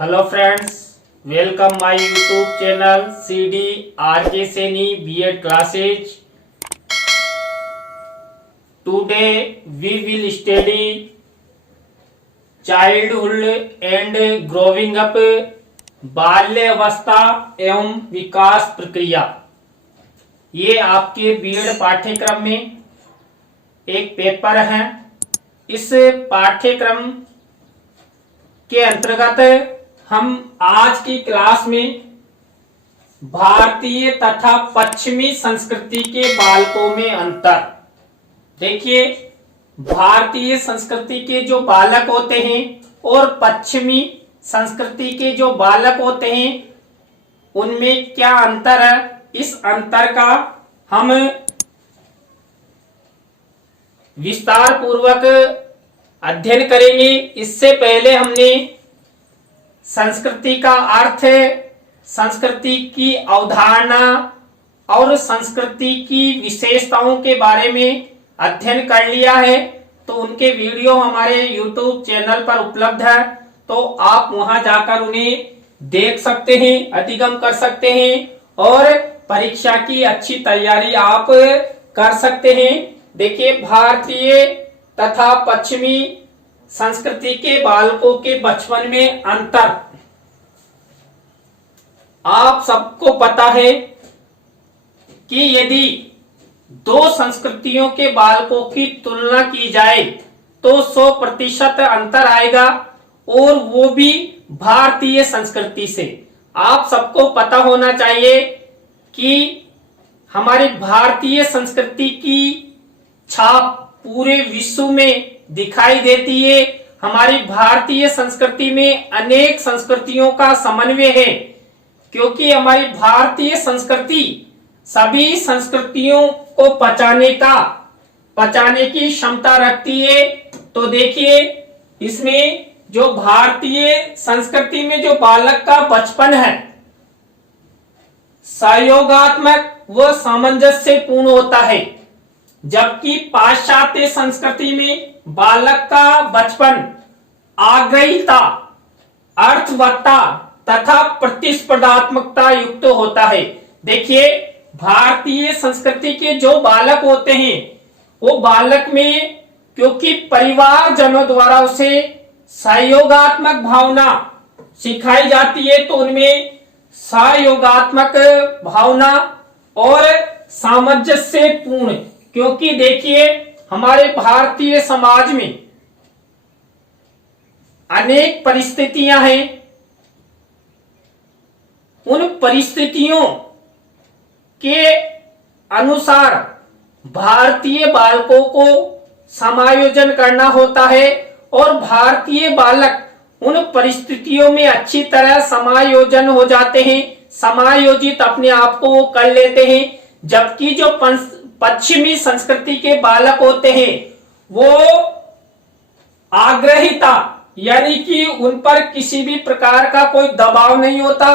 Hello friends, welcome my YouTube channel CD RK Seni B.Ed classes. Today we will study childhood and growing up, बाल्य अवस्था एवं विकास प्रक्रिया। ये आपके B.Ed पाठ्यक्रम में एक पेपर है। इस पाठ्यक्रम के अंतर्गत हम आज की क्लास में भारतीय तथा पश्चिमी संस्कृति के बालकों में अंतर। देखिए, भारतीय संस्कृति के जो बालक होते हैं और पश्चिमी संस्कृति के जो बालक होते हैं उनमें क्या अंतर है, इस अंतर का हम विस्तार पूर्वक अध्ययन करेंगे। इससे पहले हमने संस्कृति का अर्थ, संस्कृति की अवधारणा और संस्कृति की विशेषताओं के बारे में अध्ययन कर लिया है। तो उनके वीडियो हमारे YouTube चैनल पर उपलब्ध है, तो आप वहां जाकर उन्हें देख सकते हैं, अधिगम कर सकते हैं और परीक्षा की अच्छी तैयारी आप कर सकते हैं। देखिए, भारतीय तथा पश्चिमी संस्कृति के बालकों के बचपन में अंतर। आप सबको पता है कि यदि दो संस्कृतियों के बालकों की तुलना की जाए तो 100% अंतर आएगा, और वो भी भारतीय संस्कृति से। आप सबको पता होना चाहिए कि हमारी भारतीय संस्कृति की छाप पूरे विश्व में दिखाई देती है। हमारी भारतीय संस्कृति में अनेक संस्कृतियों का समन्वय है, क्योंकि हमारी भारतीय संस्कृति सभी संस्कृतियों को पचाने की क्षमता रखती है। तो देखिए, इसमें जो भारतीय संस्कृति में जो बालक का बचपन है सहयोगात्मक व सामंजस्य पूर्ण होता है, जबकि पाश्चात्य संस्कृति में बालक का बचपन आग्रहीता, अर्थवत्ता तथा प्रतिस्पर्धात्मकता युक्त होता है। देखिए, भारतीय संस्कृति के जो बालक होते हैं वो बालक में, क्योंकि परिवारजनों द्वारा उसे सहयोगात्मक भावना सिखाई जाती है, तो उनमें सहयोगात्मक भावना और सामंजस्य पूर्ण, क्योंकि देखिए हमारे भारतीय समाज में अनेक परिस्थितियां हैं। उन परिस्थितियों के अनुसार भारतीय बालकों को समायोजन करना होता है, और भारतीय बालक उन परिस्थितियों में अच्छी तरह समायोजन हो जाते हैं, समायोजित अपने आप को कर लेते हैं। जबकि जो पश्चिमी संस्कृति के बालक होते हैं वो आग्रहीता, यानी कि उन पर किसी भी प्रकार का कोई दबाव नहीं होता,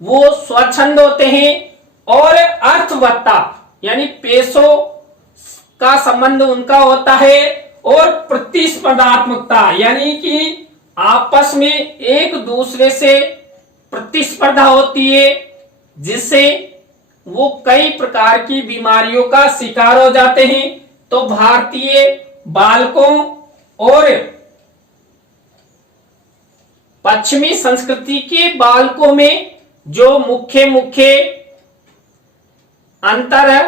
वो स्वच्छंद होते हैं, और अर्थवत्ता यानी पैसों का संबंध उनका होता है, और प्रतिस्पर्धात्मकता यानी कि आपस में एक दूसरे से प्रतिस्पर्धा होती है, जिससे वो कई प्रकार की बीमारियों का शिकार हो जाते हैं। तो भारतीय बालकों और पश्चिमी संस्कृति के बालकों में जो मुख्य अंतर है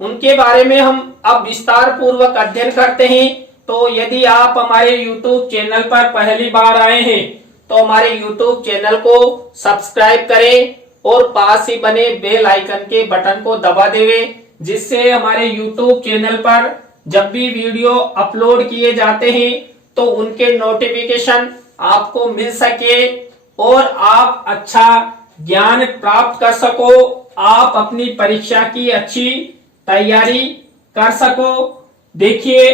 उनके बारे में हम अब विस्तार पूर्वक अध्ययन करते हैं। तो यदि आप हमारे YouTube चैनल पर पहली बार आए हैं तो हमारे YouTube चैनल को सब्सक्राइब करें और पास ही बने बेल आइकन के बटन को दबा देवें, जिससे हमारे YouTube चैनल पर जब भी वीडियो अपलोड किए जाते हैं तो उनके नोटिफिकेशन आपको मिल सके और आप अच्छा ज्ञान प्राप्त कर सको, आप अपनी परीक्षा की अच्छी तैयारी कर सको। देखिए,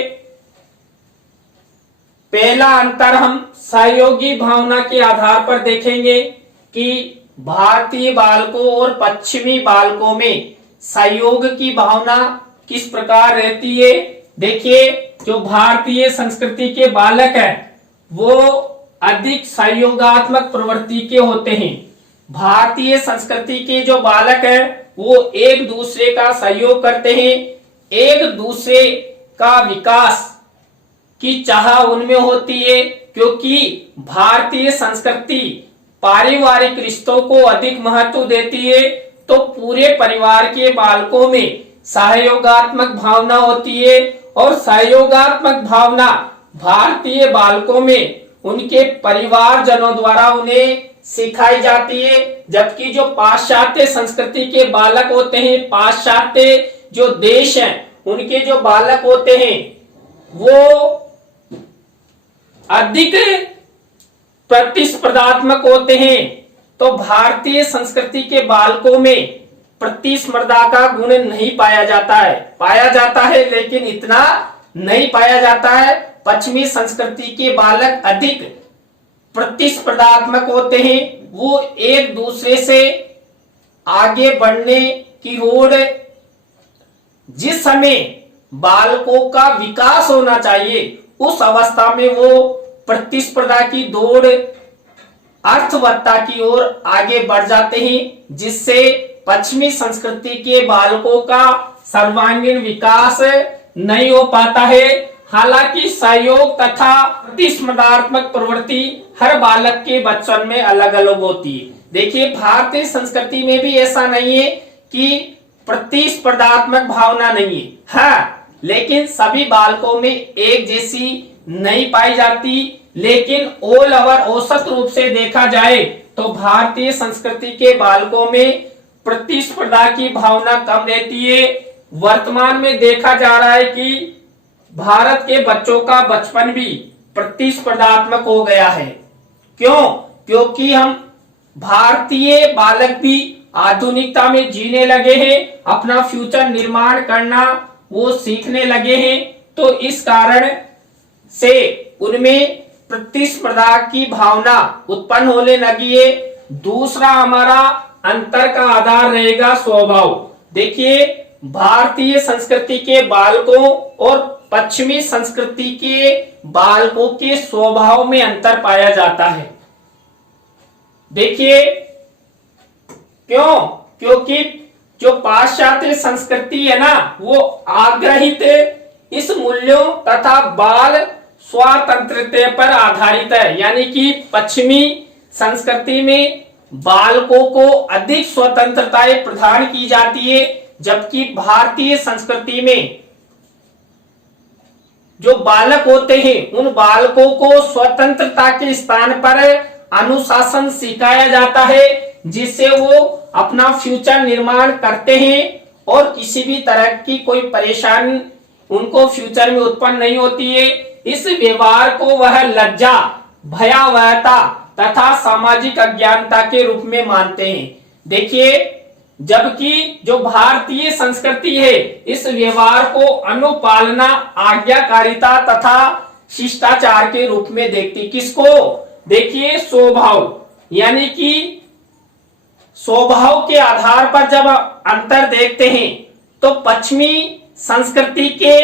पहला अंतर हम सहयोगी भावना के आधार पर देखेंगे कि भारतीय बालकों और पश्चिमी बालकों में सहयोग की भावना किस प्रकार रहती है। देखिए, जो भारतीय संस्कृति के बालक हैं वो अधिक सहयोगात्मक प्रवृत्ति के होते हैं। भारतीय संस्कृति के जो बालक हैं वो एक दूसरे का सहयोग करते हैं, एक दूसरे का विकास की चाह उनमें होती है, क्योंकि भारतीय संस्कृति पारिवारिक रिश्तों को अधिक महत्व देती है। तो पूरे परिवार के बालकों में सहयोगात्मक भावना होती है और सहयोगात्मक भावना भारतीय बालकों में उनके परिवारजनों द्वारा उन्हें सिखाई जाती है। जबकि जो पाश्चात्य संस्कृति के बालक होते हैं, पाश्चात्य जो देश हैं, उनके जो बालक होते हैं वो अधिक प्रतिस्पर्धात्मक होते हैं। तो भारतीय संस्कृति के बालकों में प्रतिस्पर्धा का गुण नहीं पाया जाता है लेकिन इतना नहीं पाया जाता है। पश्चिमी संस्कृति के बालक अधिक प्रतिस्पर्धात्मक होते हैं, वो एक दूसरे से आगे बढ़ने की ओर, जिस समय बालकों का विकास होना चाहिए उस अवस्था में वो प्रतिस्पर्धा की दौड़ अर्थवत्ता की ओर आगे बढ़ जाते हैं, जिससे पश्चिमी संस्कृति के बालकों का सर्वांगीण विकास नहीं हो पाता है। हालांकि सहयोग तथा प्रतिस्पर्धात्मक प्रवृत्ति हर बालक के बचपन में अलग अलग होती है। देखिए, भारतीय संस्कृति में भी ऐसा नहीं है कि प्रतिस्पर्धात्मक भावना नहीं है, हाँ, लेकिन सभी बालकों में एक जैसी नहीं पाई जाती। लेकिन ऑल ओवर औसत रूप से देखा जाए तो भारतीय संस्कृति के बालकों में प्रतिस्पर्धा की भावना कम रहती है। वर्तमान में देखा जा रहा है कि भारत के बच्चों का बचपन भी प्रतिस्पर्धात्मक हो गया है। क्यों? क्योंकि हम भारतीय बालक भी आधुनिकता में जीने लगे हैं, अपना फ्यूचर निर्माण करना वो सीखने लगे हैं। तो इस कारण से उनमें प्रतिस्पर्धा की भावना उत्पन्न होने लगी है। दूसरा हमारा अंतर का आधार रहेगा स्वभाव। देखिए, भारतीय संस्कृति के बालकों और पश्चिमी संस्कृति के बालकों के स्वभाव में अंतर पाया जाता है। देखिए, क्यों? क्योंकि जो पाश्चात्य संस्कृति है ना, वो आग्रहित इस मूल्यों तथा बाल स्वतंत्रता पर आधारित है। यानी कि पश्चिमी संस्कृति में बालकों को अधिक स्वतंत्रताएं प्रदान की जाती है, जबकि भारतीय संस्कृति में जो बालक होते हैं उन बालकों को स्वतंत्रता के स्थान पर अनुशासन सिखाया जाता है, जिससे वो अपना फ्यूचर निर्माण करते हैं और किसी भी तरह की कोई परेशानी उनको फ्यूचर में उत्पन्न नहीं होती है। इस व्यवहार को वह लज्जा, भयावहता तथा सामाजिक अज्ञानता के रूप में मानते हैं। देखिए, जबकि जो भारतीय संस्कृति है इस व्यवहार को अनुपालना, आज्ञाकारिता तथा शिष्टाचार के रूप में देखती। किसको? देखिए, स्वभाव, यानी कि स्वभाव के आधार पर जब अंतर देखते हैं तो पश्चिमी संस्कृति के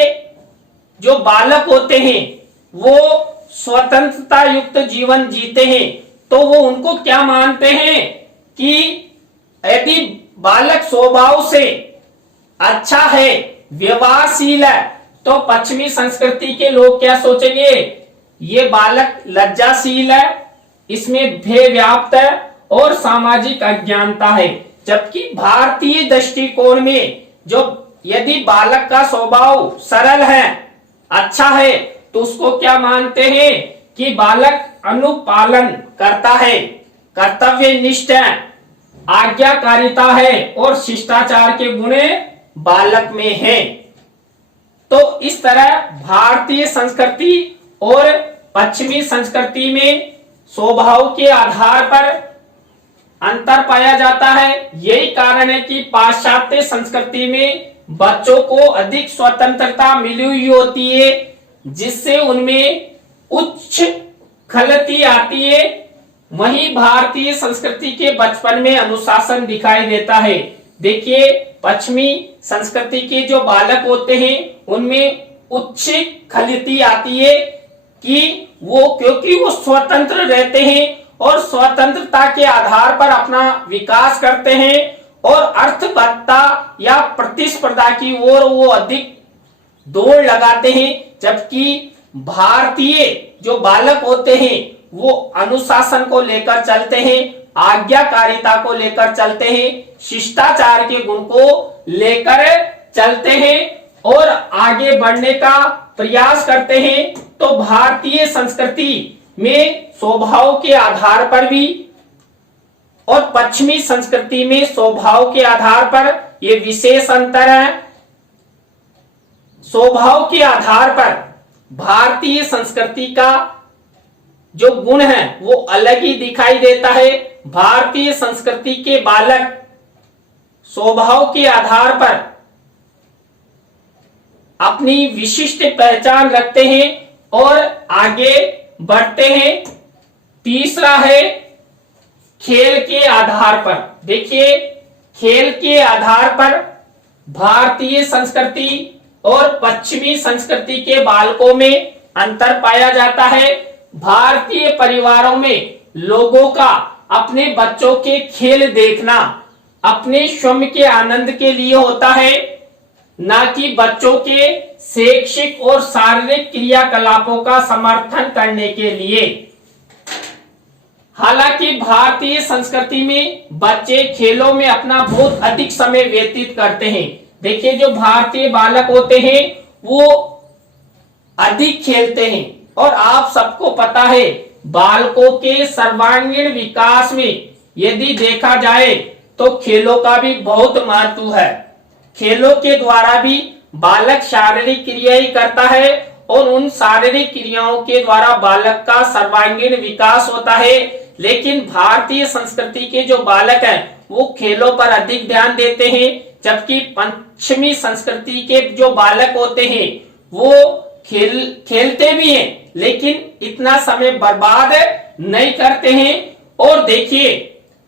जो बालक होते हैं वो स्वतंत्रता युक्त जीवन जीते हैं। तो वो उनको क्या मानते हैं कि यदि बालक स्वभाव से अच्छा है, व्यवहारशील है, तो पश्चिमी संस्कृति के लोग क्या सोचेंगे? ये बालक लज्जाशील है, इसमें भय व्याप्त है और सामाजिक अज्ञानता है। जबकि भारतीय दृष्टिकोण में जो यदि बालक का स्वभाव सरल है, अच्छा है, तो उसको क्या मानते हैं कि बालक अनुपालन करता है, कर्तव्यनिष्ठ है, आज्ञाकारिता है और शिष्टाचार के गुण बालक में है। तो इस तरह भारतीय संस्कृति और पश्चिमी संस्कृति में स्वभाव के आधार पर अंतर पाया जाता है। यही कारण है कि पाश्चात्य संस्कृति में बच्चों को अधिक स्वतंत्रता मिली हुई होती है, जिससे उनमें उच्च खलती आती है। वहीं भारतीय संस्कृति के बचपन में अनुशासन दिखाई देता है। देखिए, पश्चिमी संस्कृति के जो बालक होते हैं उनमें उच्च खलती आती है कि वो क्योंकि वो स्वतंत्र रहते हैं और स्वतंत्रता के आधार पर अपना विकास करते हैं और अर्थवत्ता या प्रतिस्पर्धा की ओर वो अधिक दौड़ लगाते हैं, जबकि भारतीय जो बालक होते हैं वो अनुशासन को लेकर चलते हैं, आज्ञाकारिता को लेकर चलते हैं, शिष्टाचार के गुण को लेकर चलते हैं और आगे बढ़ने का प्रयास करते हैं। तो भारतीय संस्कृति में स्वभाव के आधार पर भी और पश्चिमी संस्कृति में स्वभाव के आधार पर ये विशेष अंतर है। स्वभाव के आधार पर भारतीय संस्कृति का जो गुण है वो अलग ही दिखाई देता है। भारतीय संस्कृति के बालक स्वभाव के आधार पर अपनी विशिष्ट पहचान रखते हैं और आगे बढ़ते हैं। तीसरा है खेल के आधार पर। देखिए, खेल के आधार पर भारतीय संस्कृति और पश्चिमी संस्कृति के बालकों में अंतर पाया जाता है। भारतीय परिवारों में लोगों का अपने बच्चों के खेल देखना अपने स्वयं के आनंद के लिए होता है, न कि बच्चों के शैक्षिक और शारीरिक क्रियाकलापों का समर्थन करने के लिए। हालांकि भारतीय संस्कृति में बच्चे खेलों में अपना बहुत अधिक समय व्यतीत करते हैं। देखिए, जो भारतीय बालक होते हैं वो अधिक खेलते हैं और आप सबको पता है बालकों के सर्वांगीण विकास में यदि देखा जाए तो खेलों का भी बहुत महत्व है। खेलों के द्वारा भी बालक शारीरिक क्रिया ही करता है और उन शारीरिक क्रियाओं के द्वारा बालक का सर्वांगीण विकास होता है। लेकिन भारतीय संस्कृति के जो बालक हैं वो खेलों पर अधिक ध्यान देते हैं, जबकि पश्चिमी संस्कृति के जो बालक होते हैं वो खेलते भी हैं लेकिन इतना समय बर्बाद नहीं करते हैं। और देखिए,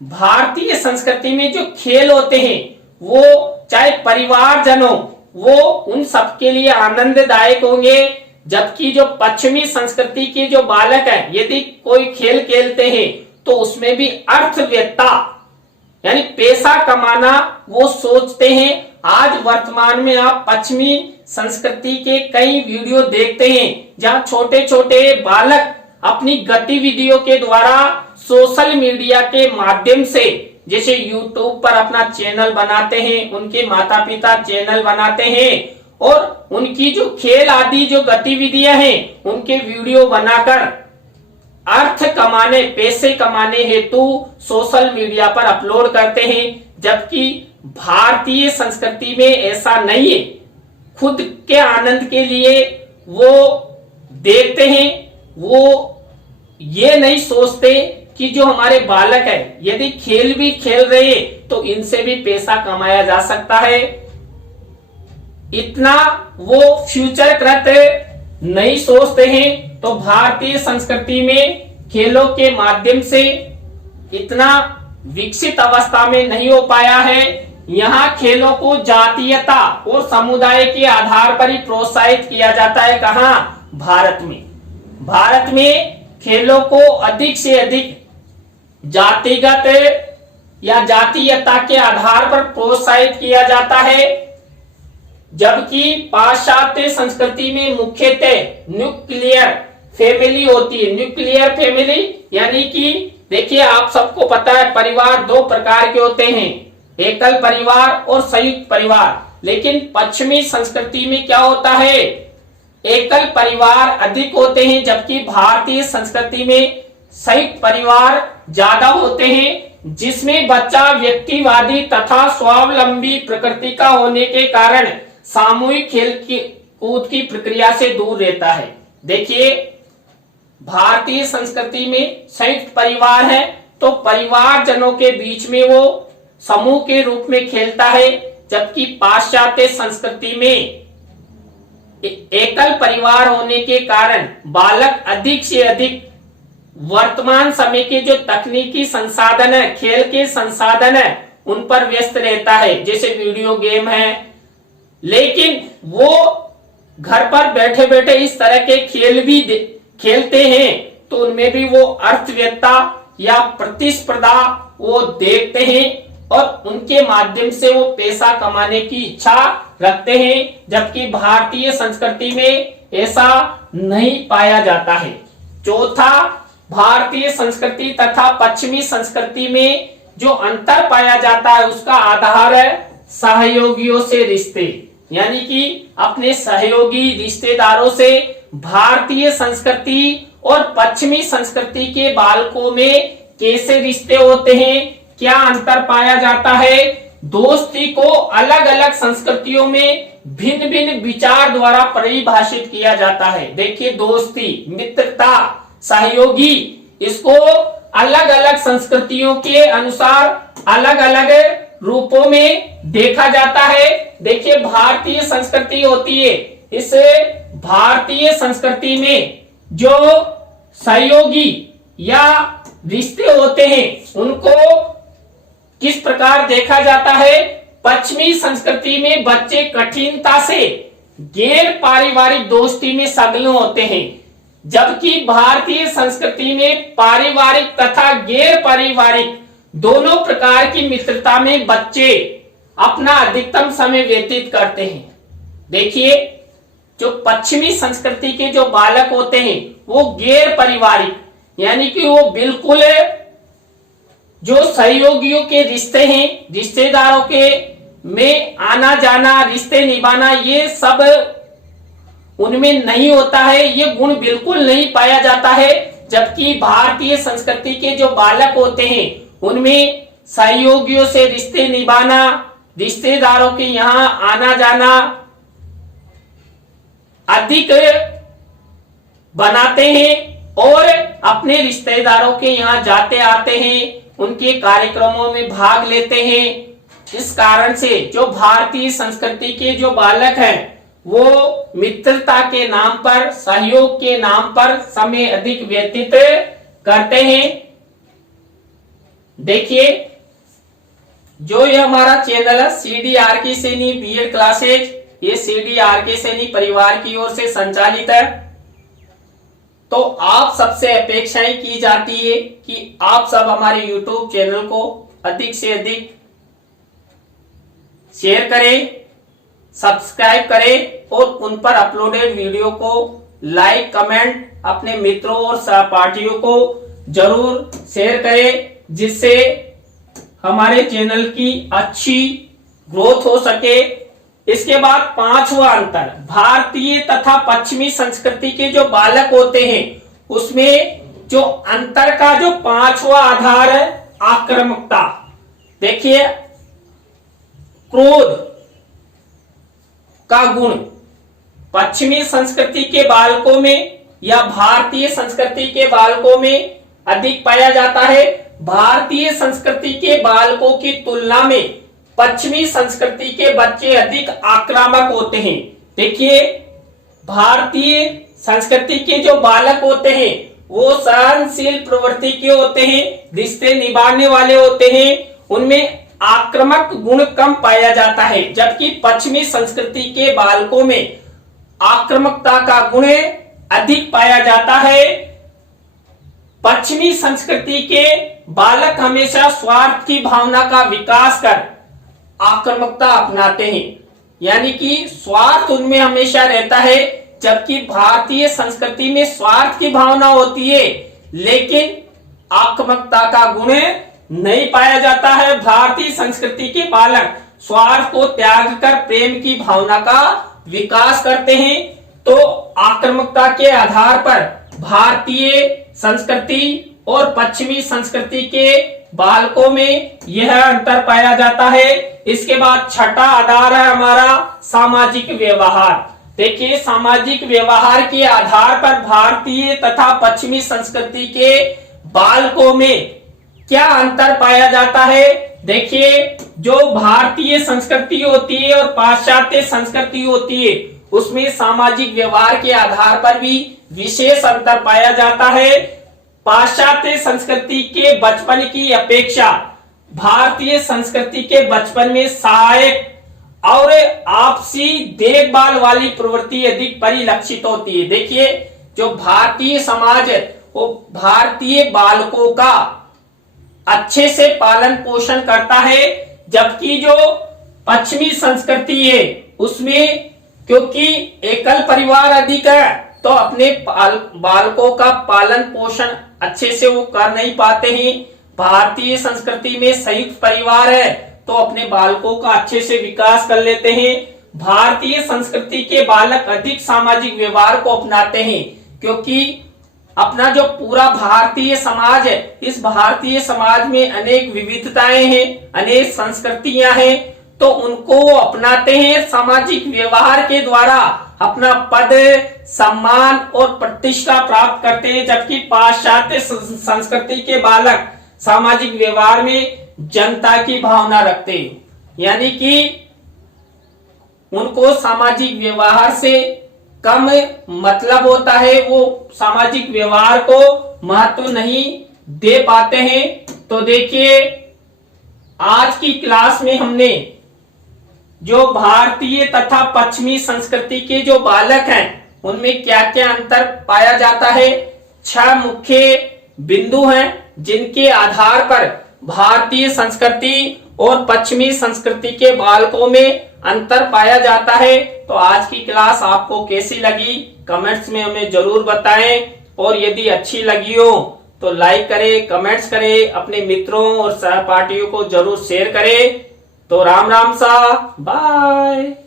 भारतीय संस्कृति में जो खेल होते हैं वो चाहे परिवारजनों वो उन सबके लिए आनंददायक होंगे, जबकि जो पश्चिमी संस्कृति के जो बालक हैं यदि कोई खेल खेलते हैं तो उसमें भी अर्थव्यता यानी पैसा कमाना वो सोचते हैं। आज वर्तमान में आप पश्चिमी संस्कृति के कई वीडियो देखते हैं जहां छोटे छोटे बालक अपनी गतिविधियों के द्वारा सोशल मीडिया के माध्यम से, जैसे यूट्यूब पर अपना चैनल बनाते हैं, उनके माता पिता चैनल बनाते हैं और उनकी जो खेल आदि जो गतिविधियां हैं उनके वीडियो बनाकर अर्थ कमाने, पैसे कमाने हेतु सोशल मीडिया पर अपलोड करते हैं, जबकि भारतीय संस्कृति में ऐसा नहीं है। खुद के आनंद के लिए वो देखते हैं, वो ये नहीं सोचते कि जो हमारे बालक है यदि खेल भी खेल रहे तो इनसे भी पैसा कमाया जा सकता है। इतना वो फ्यूचर कृत नहीं सोचते हैं। तो भारतीय संस्कृति में खेलों के माध्यम से इतना विकसित अवस्था में नहीं हो पाया है। यहाँ खेलों को जातीयता और समुदाय के आधार पर ही प्रोत्साहित किया जाता है। कहाँ? भारत में। भारत में खेलों को अधिक से अधिक जातिगत या जातीयता के आधार पर प्रोत्साहित किया जाता है, जबकि पाश्चात्य संस्कृति में मुख्यतः न्यूक्लियर फैमिली होती है। न्यूक्लियर फैमिली यानी कि देखिए, आप सबको पता है परिवार दो प्रकार के होते हैं, एकल परिवार और संयुक्त परिवार। लेकिन पश्चिमी संस्कृति में क्या होता है, एकल परिवार अधिक होते हैं, जबकि भारतीय संस्कृति में संयुक्त परिवार ज्यादा होते हैं, जिसमें बच्चा व्यक्तिवादी तथा स्वावलंबी प्रकृति का होने के कारण सामूहिक खेल कूद की प्रक्रिया से दूर रहता है। देखिए, भारतीय संस्कृति में संयुक्त परिवार है तो परिवारजनों के बीच में वो समूह के रूप में खेलता है, जबकि पाश्चात्य संस्कृति में एकल परिवार होने के कारण बालक अधिक से अधिक वर्तमान समय के जो तकनीकी संसाधन है, खेल के संसाधन है, उन पर व्यस्त रहता है, जैसे वीडियो गेम है। लेकिन वो घर पर बैठे बैठे इस तरह के खेल भी खेलते हैं तो उनमें भी वो अर्थव्यवस्था या प्रतिस्पर्धा वो देखते हैं और उनके माध्यम से वो पैसा कमाने की इच्छा रखते हैं, जबकि भारतीय संस्कृति में ऐसा नहीं पाया जाता है। चौथा, भारतीय संस्कृति तथा पश्चिमी संस्कृति में जो अंतर पाया जाता है उसका आधार है सहयोगियों से रिश्ते, यानी कि अपने सहयोगी रिश्तेदारों से। भारतीय संस्कृति और पश्चिमी संस्कृति के बालकों में कैसे रिश्ते होते हैं, क्या अंतर पाया जाता है। दोस्ती को अलग अलग संस्कृतियों में भिन्न भिन्न विचार द्वारा परिभाषित किया जाता है। देखिए, दोस्ती, मित्रता, सहयोगी, इसको अलग अलग संस्कृतियों के अनुसार अलग अलग रूपों में देखा जाता है। देखिए, भारतीय संस्कृति होती है, इस भारतीय संस्कृति में जो सहयोगी या रिश्ते होते हैं उनको किस प्रकार देखा जाता है। पश्चिमी संस्कृति में बच्चे कठिनता से गैर पारिवारिक दोस्ती में संलग्न होते हैं, जबकि भारतीय संस्कृति में पारिवारिक तथा गैर पारिवारिक दोनों प्रकार की मित्रता में बच्चे अपना अधिकतम समय व्यतीत करते हैं। देखिए, जो पश्चिमी संस्कृति के जो बालक होते हैं वो गैर पारिवारिक, यानी कि वो बिल्कुल जो सहयोगियों के रिश्ते हैं, रिश्तेदारों के में आना जाना, रिश्ते निभाना, ये सब उनमें नहीं होता है, ये गुण बिल्कुल नहीं पाया जाता है। जबकि भारतीय संस्कृति के जो बालक होते हैं उनमें सहयोगियों से रिश्ते निभाना, रिश्तेदारों के यहाँ आना जाना अधिक बनाते हैं और अपने रिश्तेदारों के यहाँ जाते आते हैं, उनके कार्यक्रमों में भाग लेते हैं। इस कारण से जो भारतीय संस्कृति के जो बालक हैं वो मित्रता के नाम पर, सहयोग के नाम पर समय अधिक व्यतीत करते हैं। देखिए, जो ये हमारा चैनल है CDRK सैनी बीएड क्लासेज, ये CDRK सैनी परिवार की ओर से संचालित है। तो आप सबसे अपेक्षाएं की जाती है कि आप सब हमारे YouTube चैनल को अधिक से अधिक शेयर करें, सब्सक्राइब करें और उन पर अपलोडेड वीडियो को लाइक, कमेंट अपने मित्रों और सहपाठियों को जरूर शेयर करें, जिससे हमारे चैनल की अच्छी ग्रोथ हो सके। इसके बाद पांचवा अंतर, भारतीय तथा पश्चिमी संस्कृति के जो बालक होते हैं उसमें जो अंतर का जो पांचवा आधार है आक्रामकता। देखिए, क्रोध का गुण पश्चिमी संस्कृति के बालकों में या भारतीय संस्कृति के बालकों में अधिक पाया जाता है। भारतीय संस्कृति के बालकों की तुलना में पश्चिमी संस्कृति के बच्चे अधिक आक्रामक होते हैं। देखिए, भारतीय संस्कृति के जो बालक होते हैं वो सहनशील प्रवृत्ति के होते हैं, रिश्ते निभाने वाले होते हैं, उनमें आक्रामक गुण कम पाया जाता है। जबकि पश्चिमी संस्कृति के बालकों में आक्रामकता का गुण अधिक पाया जाता है। पश्चिमी संस्कृति के बालक हमेशा स्वार्थ की भावना का विकास कर आक्रामकता अपनाते हैं, यानी कि स्वार्थ उनमें हमेशा रहता है। जबकि भारतीय संस्कृति में स्वार्थ की भावना होती है लेकिन आक्रामकता का गुण नहीं पाया जाता है। भारतीय संस्कृति के बालक स्वार्थ को त्याग कर प्रेम की भावना का विकास करते हैं। तो आक्रामकता के आधार पर भारतीय संस्कृति और पश्चिमी संस्कृति के बालकों में यह अंतर पाया जाता है। इसके बाद छठा आधार है हमारा सामाजिक व्यवहार। देखिए, सामाजिक व्यवहार के आधार पर भारतीय तथा पश्चिमी संस्कृति के बालकों में क्या अंतर पाया जाता है। देखिए, जो भारतीय संस्कृति होती है और पाश्चात्य संस्कृति होती है उसमें सामाजिक व्यवहार के आधार पर भी विशेष अंतर पाया जाता है। पाश्चात्य संस्कृति के बचपन की अपेक्षा भारतीय संस्कृति के बचपन में सहायक और आपसी देखभाल वाली प्रवृत्ति अधिक परिलक्षित होती है। देखिए, जो भारतीय समाज है वो भारतीय बालकों का अच्छे से पालन पोषण करता है, जबकि जो पश्चिमी संस्कृति है उसमें क्योंकि एकल परिवार अधिक है तो अपने बालकों का पालन पोषण अच्छे से वो कर नहीं पाते हैं। भारतीय संस्कृति में संयुक्त परिवार है तो अपने बालकों का अच्छे से विकास कर लेते हैं। भारतीय संस्कृति के बालक अधिक सामाजिक व्यवहार को अपनाते हैं, क्योंकि अपना जो पूरा भारतीय समाज है, इस भारतीय समाज में अनेक विविधताएं हैं, अनेक संस्कृतियां हैं, तो उनको वो अपनाते हैं। सामाजिक व्यवहार के द्वारा अपना पद, सम्मान और प्रतिष्ठा प्राप्त करते हैं, जबकि पाश्चात्य संस्कृति के बालक सामाजिक व्यवहार में जनता की भावना रखते हैं, यानी कि उनको सामाजिक व्यवहार से कम मतलब होता है, वो सामाजिक व्यवहार को महत्व नहीं दे पाते हैं। तो देखिए आज की क्लास में हमने जो भारतीय तथा पश्चिमी संस्कृति के जो बालक हैं उनमें क्या क्या अंतर पाया जाता है, 6 मुख्य बिंदु हैं जिनके आधार पर भारतीय संस्कृति और पश्चिमी संस्कृति के बालकों में अंतर पाया जाता है। तो आज की क्लास आपको कैसी लगी कमेंट्स में हमें जरूर बताएं, और यदि अच्छी लगी हो तो लाइक करें, कमेंट्स करें, अपने मित्रों और सहपाठियों को जरूर शेयर करें। तो राम राम सा, बाय।